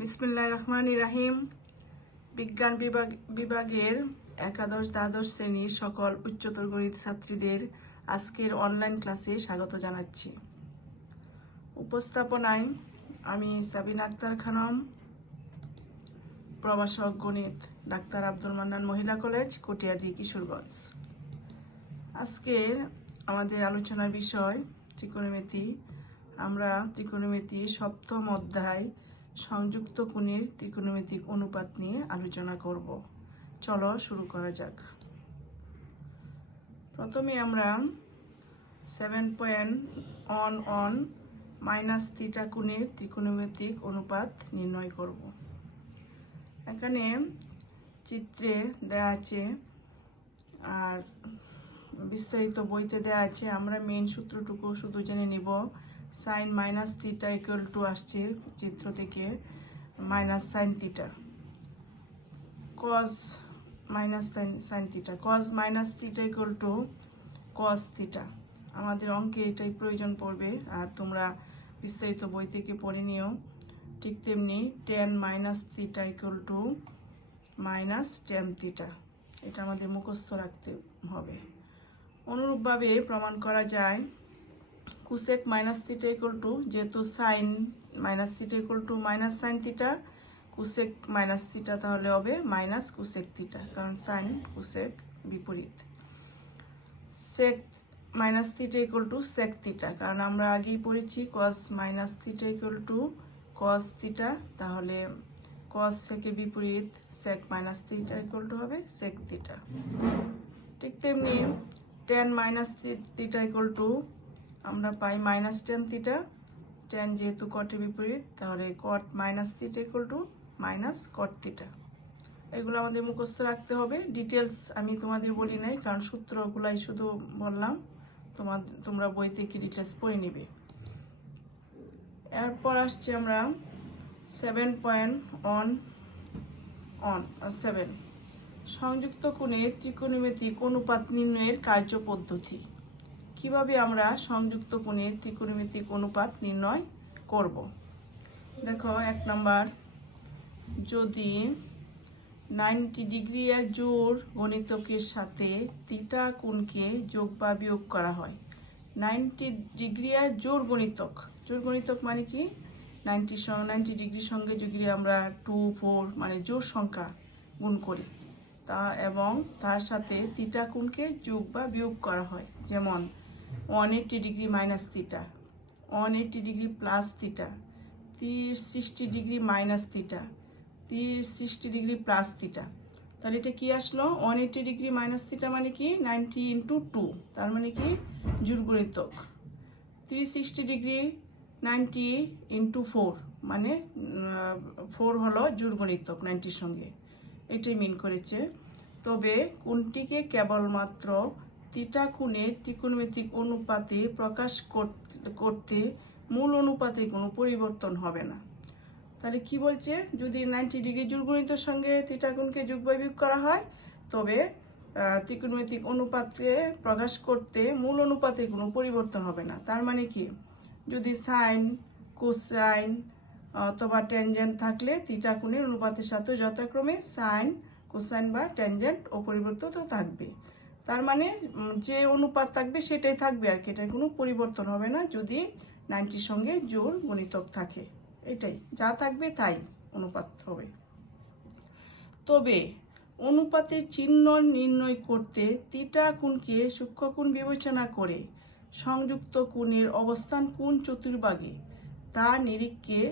বিসমিল্লাহির রহমানির রহিম। বিজ্ঞান বিভাগের একাদশ দ্বাদশ শ্রেণীর সকল উচ্চতর গণিত ছাত্রীদের আজকের অনলাইন ক্লাসে স্বাগত জানাচ্ছি। উপস্থাপনায় আমি সাবিনা আক্তার খানম, প্রভাষক গণিত, ডাক্তার আব্দুল মান্নান মহিলা কলেজ, কটিয়াদি, কিশোরগঞ্জ। আজকের আমাদের আলোচনার বিষয় ত্রিকোণমিতি। আমরা ত্রিকোণমিতি সপ্তম অধ্যায় সংযুক্ত কোণের ত্রিকোণমিতিক অনুপাত নিয়ে আলোচনা করব। চলো শুরু করা যাক। প্রথমে আমরা 7.11 মাইনাস থিটা কোণের ত্রিকোণমিতিক অনুপাত নির্ণয় করব। এখানে চিত্রে দেয়া আছে আর বিস্তারিত বইতে দেওয়া আছে। আমরা মেন সূত্রটুকু শুধু জেনে নিব। Sine minus theta equal to আসছে চিত্র থেকে minus sine theta, cos minus sine theta, cos minus theta equal to cos theta. আমাদের অঙ্কে এটাই প্রয়োজন পড়বে, আর তোমরা বিস্তারিত বই থেকে পড়ে নিও। ঠিক তেমনি tan minus theta equal to minus tan theta, এটা আমাদের মুখস্থ রাখতে হবে। অনুরূপভাবে প্রমাণ করা যায় cosec minus theta equal to, যেহেতু sine minus theta equal to minus sine theta, cosec minus theta তাহলে হবে মাইনাস কুসেক থিটা, কারণ সাইন কুসেক বিপরীত। Sec minus theta equal to sec theta, কারণ আমরা আগেই পড়েছি cos minus theta equal to cos theta, তাহলে কস সেকের বিপরীত sec minus theta equal two হবে সেক থিটা। ঠিক তেমনি tan minus theta equal two আমরা পাই মাইনাস টেন থিটা, টেন যেহেতু কটের বিপরীত, তাহলে কট minus theta equal to minus caught theta. এগুলো আমাদের মুখস্থ রাখতে হবে। ডিটেলস আমি তোমাদের বলি নাই, কারণ সূত্রগুলাই শুধু বললাম, তোমরা বই থেকে ডিটেলস পড়ে নিবে। এরপর আসছে আমরা 7.17 সংযুক্ত কোণের ত্রিকোণমিতিক অনুপাত নির্ণয়ের কার্যপদ্ধতি। কিভাবে আমরা সংযুক্ত কোণের ত্রিকোণমিতিক অনুপাত নির্ণয় করব। দেখো, 1 নম্বর, যদি 90 ডিগ্রি এর জোড় গণিতকের সাথে থিটা কোণকে যোগ বা বিয়োগ করা হয়। 90 ডিগ্রি এর জোড় গণিতক মানে কি, 90 ডিগ্রির সঙ্গে যদি আমরা 2, 4 মানে জোড় সংখ্যা গুণ করি তা, এবং তার সাথে থিটা কোণকে যোগ বা বিয়োগ করা হয়, যেমন 180 degree minus theta, 180 degree plus theta, 360 degree minus theta, 360 degree plus theta. তাহলে এটা কি আসলো? 180 ডিগ্রি মাইনাস থিটা মানে কি 90 ইন্টু 2, তার মানে কি জোড় গণিতক। 360 ডিগ্রি 90 ইন্টু 4 মানে 4 হলো জোড় গণিতক 90-র সঙ্গে, এটাই মিন করেছে। তবে কোনটিকে কেবলমাত্র থিটা কোণের ত্রিকোণমিতিক অনুপাতে প্রকাশ করতে মূল অনুপাতে কোনো পরিবর্তন হবে না। তাহলে কি বলছে, যদি 90 ডিগ্রি জোড় গণিতের সঙ্গে থিটা কোণকে যোগ বা বিয়োগ করা হয়, তবে ত্রিকোণমিতিক অনুপাতে প্রকাশ করতে মূল অনুপাতে কোনো পরিবর্তন হবে না। তার মানে কি, যদি সাইন, কোসাইন অথবা ট্যানজেন্ট থাকলে থিটা কোণের অনুপাতের সাথে যথাক্রমে সাইন, কোসাইন বা ট্যানজেন্ট অপরিবর্তিত থাকবে। তার মানে যে অনুপাত থাকবে সেটাই থাকবে আর কি, এটার কোনো পরিবর্তন হবে না যদি 90-র সঙ্গে জোড় গণিতক থাকে। এটাই যা থাকবে তাই অনুপাত হবে। তবে অনুপাতের চিহ্ন নির্ণয় করতে থিটা কোণকে সূক্ষ্মকোণ বিবেচনা করে সংযুক্ত কোণের অবস্থান কোণ চতুর্ভাগে তার নিরীক্ষে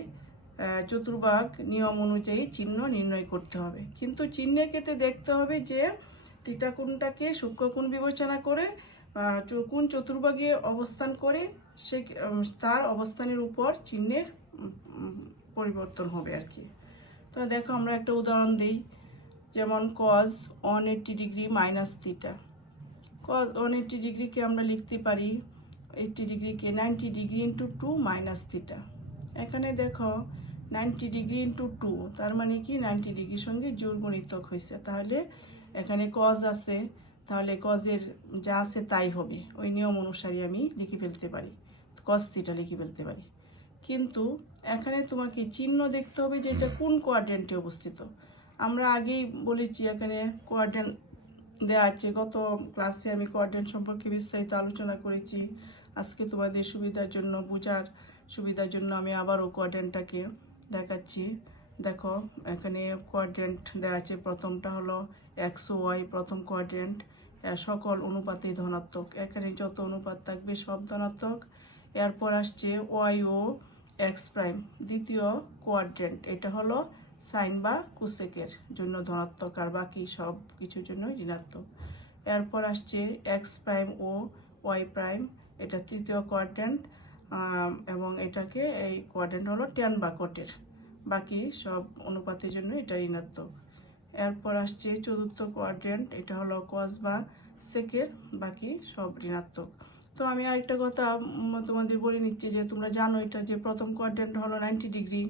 চতুর্ভাগ নিয়ম অনুযায়ী চিহ্ন নির্ণয় করতে হবে। কিন্তু চিহ্নের ক্ষেত্রে দেখতে হবে যে থিটা কোণটাকে সূক্ষ্মকোণ বিবেচনা করে কোণ চতুর্ভাগে অবস্থান করে সে তার অবস্থানের উপর চিহ্নের পরিবর্তন হবে আর কি। তো দেখো, আমরা একটা উদাহরণ দিই, যেমন cos 180 degree minus theta. Cos 180 ডিগ্রিকে আমরা লিখতে পারি 80 ডিগ্রিকে 90 ডিগ্রি ইন্টু 2 মাইনাস থিটা। এখানে দেখো 90 ডিগ্রি ইন্টু 2, তার মানে কি 90 ডিগ্রির সঙ্গে জোড় গণিতক হয়েছে, তাহলে এখানে কজ আছে, তাহলে কজের যা আছে তাই হবে। ওই নিয়ম অনুসারে আমি লিখে ফেলতে পারি, কজ থিটা লিখে ফেলতে পারি। কিন্তু এখানে তোমাকে চিহ্ন দেখতে হবে যে এটা কোন কোয়াড্রেন্টে অবস্থিত। আমরা আগেই বলেছি এখানে কোয়াড্রেন্ট দেওয়া আছে, গত ক্লাসে আমি কোয়াড্রেন্ট সম্পর্কে বিস্তারিত আলোচনা করেছি। আজকে তোমাদের সুবিধার জন্য, বোঝার সুবিধার জন্য আমি আবারও কোয়াড্রেন্টটাকে দেখাচ্ছি। দেখো এখানে কোয়াড্রেন্ট দেওয়া আছে, প্রথমটা হলো এক্স ও ওয়াই প্রথম কোয়াড্রেন্ট, সকল অনুপাতেই ধনাত্মক, এখানে যত অনুপাত থাকবে সব ধনাত্মক। এরপর আসছে ওয়াই ও এক্স প্রাইম দ্বিতীয় কোয়াড্রেন্ট, এটা হলো সাইন বা কুসেকের জন্য ধনাত্মক, আর বাকি সব কিছুর জন্য ঋণাত্মক। এরপর আসছে এক্স প্রাইম ও ওয়াই প্রাইম, এটা তৃতীয় কোয়াড্রেন্ট, এবং এটাকে এই কোয়াড্রেন্ট হলো ট্যান বা কটের, বাকি সব অনুপাতের জন্য এটা ঋণাত্মক। এরপর আসছে চতুর্থ কোয়াড্রেন্ট, এটা হলো কস বা সেকের, বাকি সব ঋণাত্মক। তো আমি আরেকটা কথা তোমাদের বলে নিচ্ছি যে তোমরা জানো এটা যে প্রথম কোয়াড্রেন্ট হলো 90 ডিগ্রি,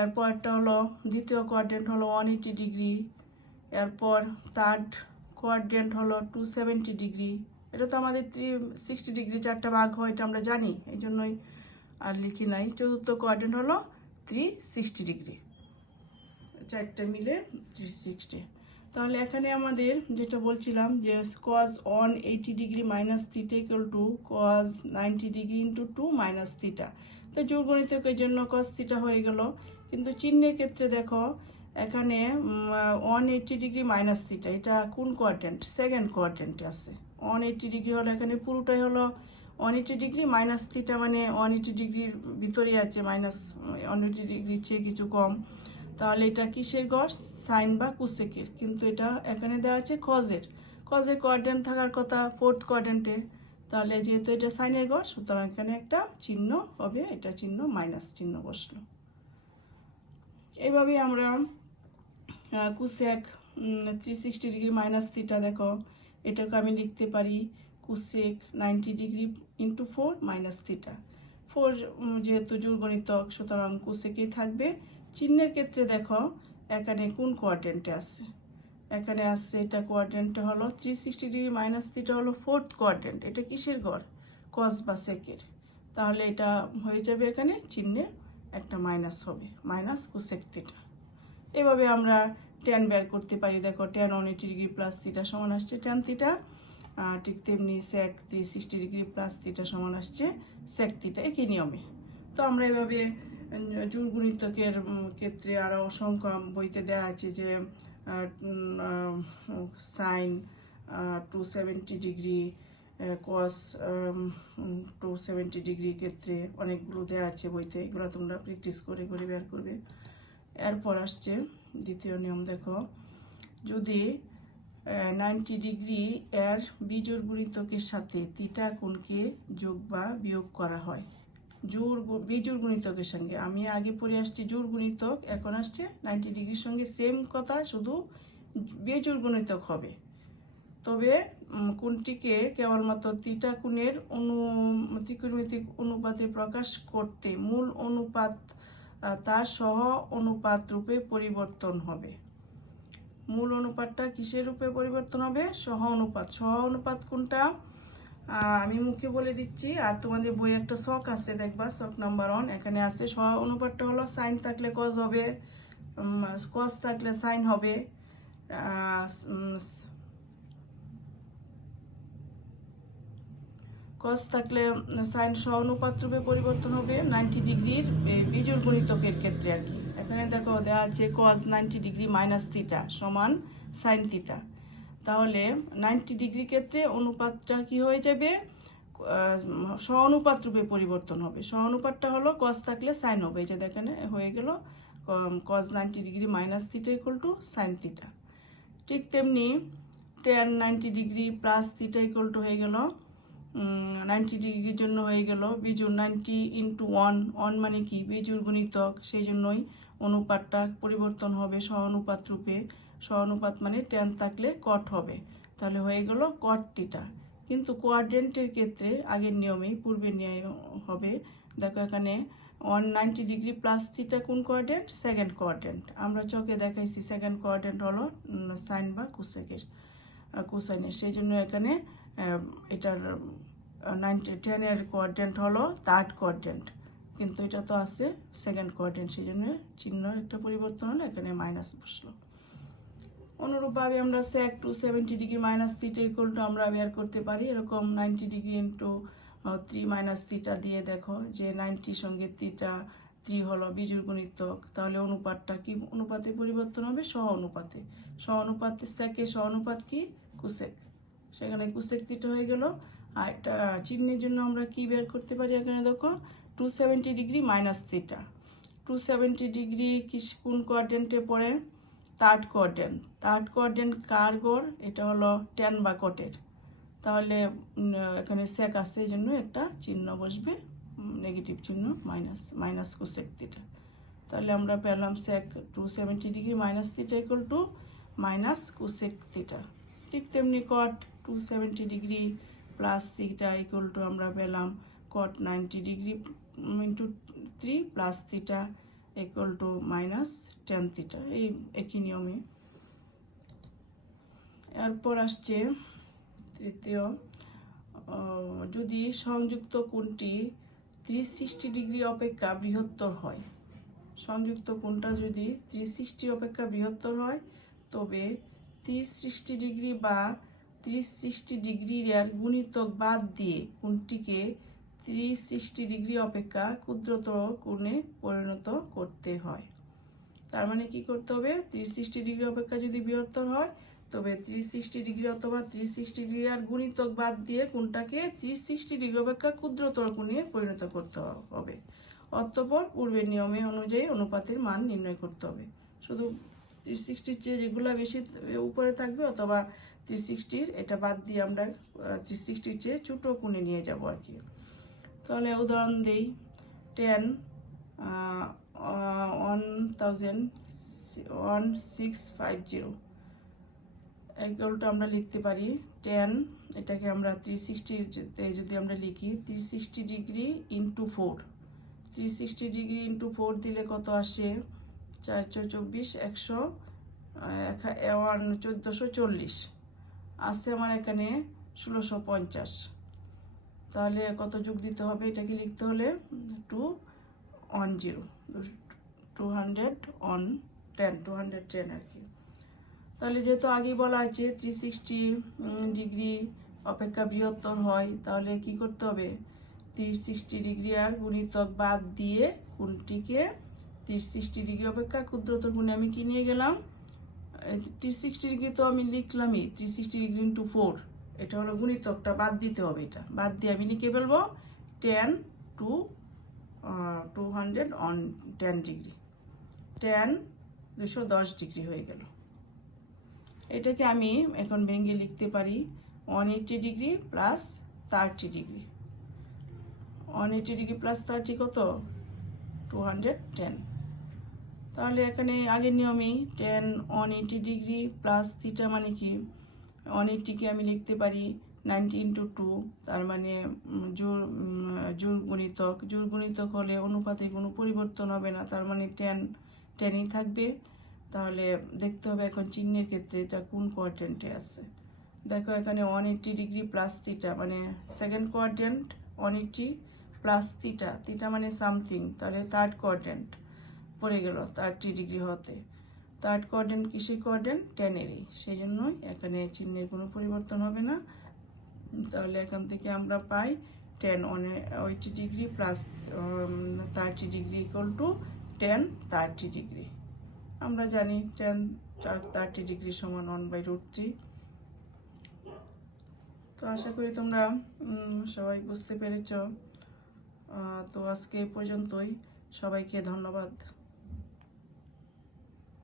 এরপর একটা হলো দ্বিতীয় কোয়াড্রেন্ট হলো 180 ডিগ্রি, এরপর থার্ড কোয়াড্রেন্ট হলো 270 ডিগ্রি। এটা তো আমাদের 360 ডিগ্রি চারটা ভাগ হয়, এটা আমরা জানি, এই জন্যই আর লিখি নাই। চতুর্থ কোয়াড্রেন্ট হলো 360 ডিগ্রি, চারটা মিলে 360। তাহলে এখানে আমাদের যেটা বলছিলাম যে cos 180 degree minus theta equal two cos 90 degree into 2 minus theta. তো জোড়গণিতকের জন্য cos থিটা হয়ে গেল, কিন্তু চিহ্নের ক্ষেত্রে দেখো এখানে 180 ডিগ্রি মাইনাস থিটা, এটা কোন কোয়াড্রেন্ট? সেকেন্ড কোয়াড্রেন্টে আছে। 180 ডিগ্রি হলো এখানে পুরোটাই হলো 180 ডিগ্রি, মাইনাস থিটা মানে 180 ডিগ্রির ভিতরে আছে, মাইনাস 180 ডিগ্রির চেয়ে কিছু কম। তাহলে এটা কিসের গড়? সাইন বা কুসেকের, কিন্তু এটা এখানে দেওয়া আছে কজের। কজের কোয়াড্রেন্ট থাকার কথা ফোর্থ কোয়াড্রেন্টে, তাহলে যেহেতু এটা সাইনের গড় সুতরাং এখানে একটা চিহ্ন হবে, এটা চিহ্ন মাইনাস চিহ্ন বসলো। এইভাবে আমরা কুসেক 360 ডিগ্রি মাইনাস থিটা, দেখো এটাকে আমি লিখতে পারি cosec 90 degree into 4 minus theta. 4 যেহেতু জোড়গণিতক সুতরাং কুসেকেই থাকবে। চিহ্নের ক্ষেত্রে দেখো এখানে কোন কোয়াড্রেন্টে আছে? এখানে আছে এটা কোয়াড্রেন্টে হলো 360 ডিগ্রি মাইনাস থিটা হলো ফোর্থ কোয়াড্রেন্ট, এটা কিসের গড়? কস বা সেকের। তাহলে এটা হয়ে যাবে এখানে চিহ্নে একটা মাইনাস হবে, মাইনাস কুসেক থিটা। এভাবে আমরা ট্যান বের করতে পারি। দেখো ট্যান 180 ডিগ্রি প্লাস থিটা সমান আসছে ট্যান থিটা, ঠিক তেমনি সেক 360 ডিগ্রি প্লাস থিটা সমান আসছে সেক থিটা, একই নিয়মে। তো আমরা এভাবে জোড়গণিতকের ক্ষেত্রে আরও অসংখ্য বইতে দেওয়া আছে যে সাইন 270 ডিগ্রি, কস 270 ডিগ্রি ক্ষেত্রে অনেকগুলো দেওয়া আছে বইতে, এগুলো তোমরা প্র্যাকটিস করে করে বের করবে। এরপর আসছে দ্বিতীয় নিয়ম, দেখো যদি 90 ডিগ্রি এর বিজোড় গুণিতকের সাথে থিটা কোণকে যোগ বা বিয়োগ করা হয়, বিজোড় গুণিতকের সঙ্গে, আমি আগে পড়ে আসছি জোড় গুণিতক, এখন আসছে 90 ডিগ্রির সঙ্গে সেম কথা, শুধু বিজোড় গুণিতক হবে। তবে কোণটিকে কেবলমাত্র থিটা কোণের ত্রিকোণমিতিক অনুপাতে প্রকাশ করতে মূল অনুপাত তার সহ অনুপাত রূপে পরিবর্তন হবে। মূল অনুপাতটা কিসের রূপে পরিবর্তন হবে? সহ অনুপাত। সহ অনুপাত কোনটা আমি মুখে বলে দিচ্ছি, আর তোমাদের বই একটা শখ আছে দেখবা, শখ নাম্বার 1 এখানে আছে। সহ অনুপাতটা হলো সাইন থাকলে কজ হবে, কজ থাকলে সাইন হবে, কস থাকলে সাইন সহানুপাত রূপে পরিবর্তন হবে 90 ডিগ্রির বিজোড় গুণিতকের ক্ষেত্রে আর কি। এখানে দেখো দেওয়া আছে কস 90 ডিগ্রি মাইনাস থিটা সমান সাইন থিটা। তাহলে 90 ডিগ্রি ক্ষেত্রে অনুপাতটা কি হয়ে যাবে? সহানুপাত রূপে পরিবর্তন হবে। সহানুপাতটা হলো কস থাকলে সাইন হবে, এই যে দেখেন হয়ে গেল কস 90 degree minus theta equal two sine theta. ঠিক তেমনি tan 90 degree plus theta equal two হয়ে গেল 90 ডিগ্রির জন্য হয়ে গেল বিজোড় 90 ইন্টু 1 মানে কি? বিজোড় গুণিতক, সেই জন্যই অনুপাতটা পরিবর্তন হবে সহানুপাত রূপে। সহানুপাত মানে ট্যান থাকলে কট হবে, তাহলে হয়ে গেল কট থিটা। কিন্তু কোয়াড্রেন্টের ক্ষেত্রে আগের নিয়মেই পূর্বের নিয়ম হবে। দেখো এখানে 190 ডিগ্রি প্লাস থিটা কোন কোয়াড্রেন্ট? Second quadrant. আমরা চোখে দেখাইছি সেকেন্ড কোয়াড্রেন্ট হলো সাইন বা কুসেকের, কোসাইনের, সেই জন্য এখানে এটার 10 এর কোয়াড্রেন্ট হলো থার্ড কোয়াড্রেন্ট। কিন্তু এটা তো আছে সেকেন্ড কোয়াড্রেন্ট, সেই জন্য চিহ্নের একটা পরিবর্তন হলে এখানে মাইনাস বসলো। অনুরূপভাবে আমরা sec 270 degree minus theta equal two আমরা বের করতে পারি এরকম 90 ডিগ্রি ইন্টু 3 মাইনাস থিটা দিয়ে। দেখো যে 90 সঙ্গে থিটা 3 হলো বিজোড় গুণিতক, তাহলে অনুপাতটা কি অনুপাতে পরিবর্তন হবে? সহ অনুপাতে। সহ অনুপাতে সেকে সহ অনুপাত কি? কুসেক। সেখানে কুসেক থিটা হয়ে গেল। আর এটা চিহ্নের জন্য আমরা কি বের করতে পারি? এখানে দেখো 270 ডিগ্রি মাইনাস থিটা। 270 ডিগ্রি কোন কোয়াড্রেন্টে পড়ে? Third quadrant. থার্ড কোয়াড্রেন্ট কার গড়? এটা হলো tan বা কটের। তাহলে এখানে সেক আছে, এই জন্য একটা চিহ্ন বসবে, নেগেটিভ চিহ্ন, মাইনাস কোসেক থিটা। তাহলে আমরা পেলাম sec 270 degree minus theta equal to minus cosec theta. ঠিক তেমনি cot 270 degree plus theta equal two আমরা পেলাম cot 90 degree into 3 plus theta equal to minus tan theta. এই একই নিয়মে। এরপর আসছে তৃতীয়, যদি সংযুক্ত কোণটি 360 ডিগ্রি অপেক্ষা বৃহত্তর হয়, সংযুক্ত কোণটা যদি 360 অপেক্ষা বৃহত্তর হয়, তবে 360 ডিগ্রি বা 360 ডিগ্রির এর গুণিতক বাদ দিয়ে কোণটিকে 360 ডিগ্রি অপেক্ষা ক্ষুদ্রতর কোণে পরিণত করতে হয়। তার মানে কি করতে হবে? 360 ডিগ্রি অপেক্ষা যদি বৃহত্তর হয়, তবে 360 ডিগ্রি অথবা 360 ডিগ্রি আর গুণিতক বাদ দিয়ে কোণটাকে 360 ডিগ্রি অপেক্ষা ক্ষুদ্রতর কোণে পরিণত করতে হবে। অতঃপর পূর্বের নিয়মে অনুযায়ী অনুপাতের মান নির্ণয় করতে হবে। শুধু 360 চেয়ে যেগুলো বেশি উপরে থাকবে অথবা 360 এটা বাদ দিয়ে আমরা 360 চেয়ে ছোট কোণে নিয়ে যাব আর কি। তাহলে উদাহরণ দেই, 1650 এগুলোটা আমরা লিখতে পারি 10, এটাকে আমরা 360 যদি আমরা লিখি 360 ডিগ্রি ইন্টু 4, 360 ডিগ্রি ইন্টু 4 দিলে কত আসে? 424, 1440 আছে আমার এখানে 1650। তাহলে কত যোগ দিতে হবে? এটাকে লিখতে হলে 210 আর কি। তাহলে যেহেতু আগেই বলা আছে 360 ডিগ্রি অপেক্ষা বৃহত্তর হয়, তাহলে কি করতে হবে? 360 ডিগ্রি আর গুণিতক বাদ দিয়ে কোণটিকে 360 ডিগ্রি অপেক্ষা ক্ষুদ্রতর কোণে আমি কি নিয়ে গেলাম? 360 ডিগ্রি তো আমি লিখলামই, 360 ডিগ্রি ইন্টু 4, এটা হলো গুণিতকটা বাদ দিতে হবে। এটা বাদ দিয়ে আমি লিখে ফেলবো 10 to 210 ডিগ্রি, 210 ডিগ্রি হয়ে গেল। এটাকে আমি এখন ভেঙে লিখতে পারি 180 degree plus 30 degree. 180 degree plus 30 কত? 210। তাহলে এখানে আগের নিয়মেই 180 ডিগ্রি প্লাস থিটা মানে কি? 180কে আমি লিখতে পারি 90 ইন্টু 2, তার মানে জোড় গুণিতক হলে অনুপাতে কোনো পরিবর্তন হবে না, তার মানে 10ই থাকবে। তাহলে দেখতে হবে এখন চিহ্নের ক্ষেত্রে এটা কোন কোয়াড্রেন্টে আছে। দেখো এখানে 180 ডিগ্রি প্লাস থিটা মানে সেকেন্ড কোয়াড্রেন্ট, 180 প্লাস থিটা মানে সামথিং, তাহলে থার্ড কোয়াড্রেন্ট পড়ে গেল 30 ডিগ্রি হতে। থার্ড কোয়াড্রেন্ট কিসের কোয়াড্রেন্ট? 10-এরই, সেই জন্যই এখানে চিহ্নের কোনো পরিবর্তন হবে না। তাহলে এখান থেকে আমরা পাই 10 degree plus 30 degree equal to 10-30 degree. আমরা জানি 10-30 ডিগ্রি সমান 1/√3। তো আশা করি তোমরা সবাই বুঝতে পেরেছ। তো আজকে এই পর্যন্তই, সবাইকে ধন্যবাদ।